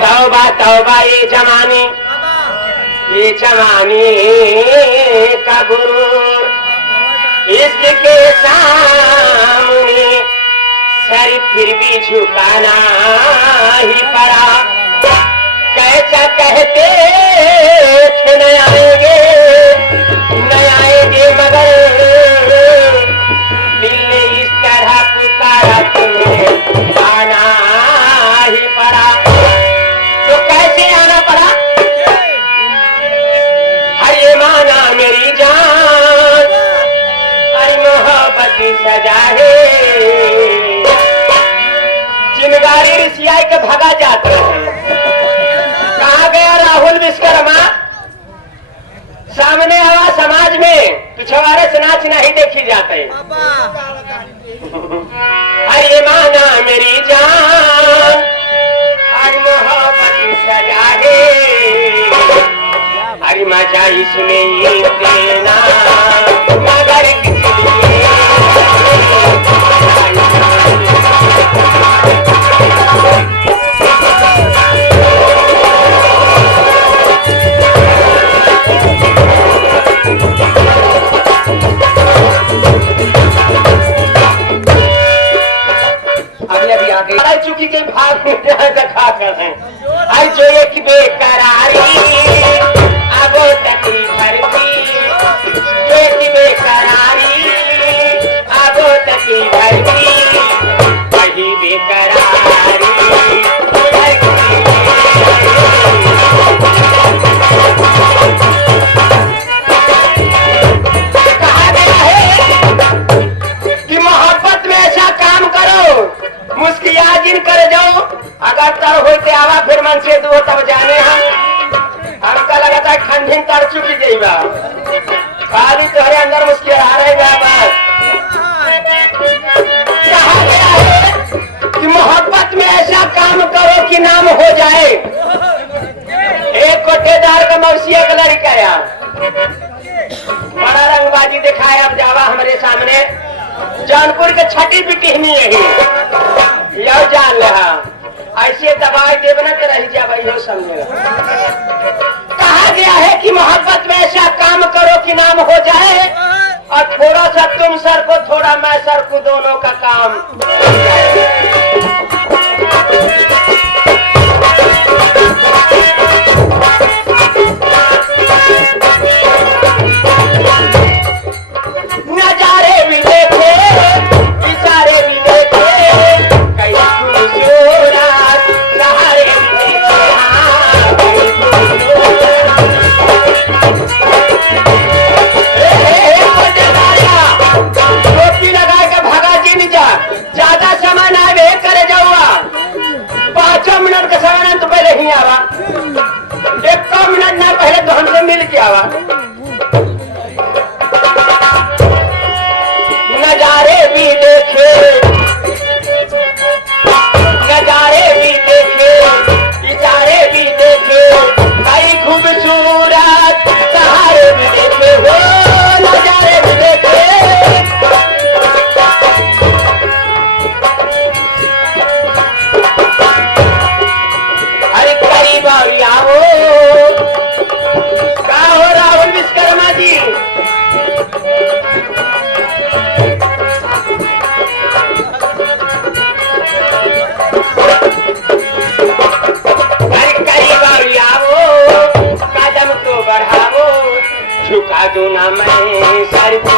तौबा तौबा ये जमाने का गुरूर इसके सामने सर फिर भी झुकाना ही पड़ा। कैसा कहते थे न आएंगे मगर दिल ने इस तरह पुकारा तुम्हें आना ही पड़ा। तो कैसे आना पड़ा? हरे माना मेरी जान हरी मोहब्बत की सजा है। चिंगारी ऋषियाई के भगा जाते हैं। कहाँ गया राहुल विश्वकर्मा? सामने आवा समाज में पिछवाड़े से नाच नहीं देखी जाते। अरे माना मेरी जान हर मोहब्बत की सजा है। हरी मजा इसमें ये देना मगर चुकी के भाग में दिखा कर है। आई जो एक बेकरारी आगो तकली भरती एक बेकरारी आगो तकली भरती वही बेकरारी कहा गया है कि मोहब्बत में ऐसा काम करो मुस्किया जिन कर जाओ। अगर तर होते आवा फिर मन से दो तब जाने हमका लगा था ठंडी तर चुकी गई बा खाली तुम्हारे अंदर मुस्किल आ रहे बस। कहा गया है कि मोहब्बत में ऐसा काम करो कि नाम हो जाए। एक कोठेदार का मौसी एक लड़का यार बड़ा रंगबाजी दिखाया। अब जावा हमारे सामने जौनपुर के छठी पिटहनी है यह जान रहा ऐसे दबाई देव न रही जा भाई हो समझेगा। कहा गया है कि मोहब्बत में ऐसा काम करो कि नाम हो जाए और थोड़ा सा तुम सर को थोड़ा मैं सर को दोनों का काम नजारे भी देखे इशारे भी देखे कई खूबसूरत सहारे भी देखे। टोपी लगा के भगा जी नहीं जा ज्यादा समय ना वे करे जाऊआ 5 मिनट का समय तो पहले ही आवा 1 मिनट ना पहले तो हमसे मिल के आवा। नजारे भी देखे इशारे भी देखे कई खूबसूरत सहारे भी देखे हो नजारे भी देखे। अरे करीब आओ क्या हो राहुल विश्वकर्मा जी? झुका दो ना मैं सर को